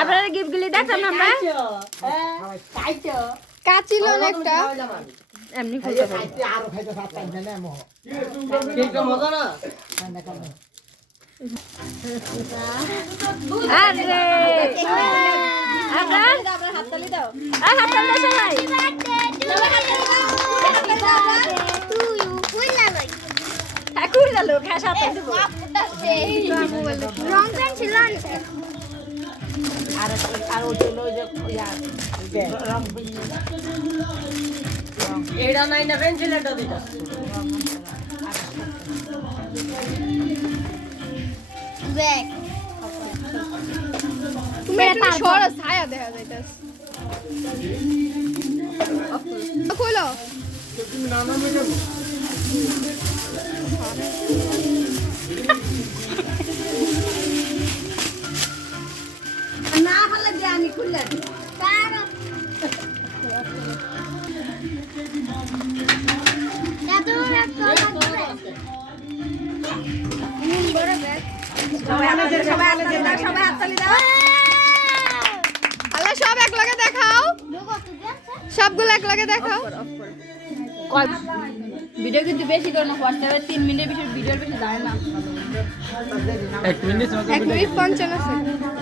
আপনারা গিফট গুলি দেখান আমরা কাচিল অনেকটা। এমনি খুলতে পারি আরে আমরা হাততালি দাও আর! হাততালি দাও। সবাই কুড়ি দাও লোক সাথে দেবো রমজান ছিল এটা নাই না ভেন্টিলেটর দিটা ব্যাগ তুমি একটু সরো ছায়া দেখা যাইতাছে। খোলো না সব এক দেখাও সবগুলো এক লগে দেখাও ভিডিও কিন্তু বেশি করে না হোয়াটসঅ্যাপে তিন মিনিটের বেশি ভিডিওর বেশি যায় না এক মিনিট পঞ্চান্ন সেকেন্ড।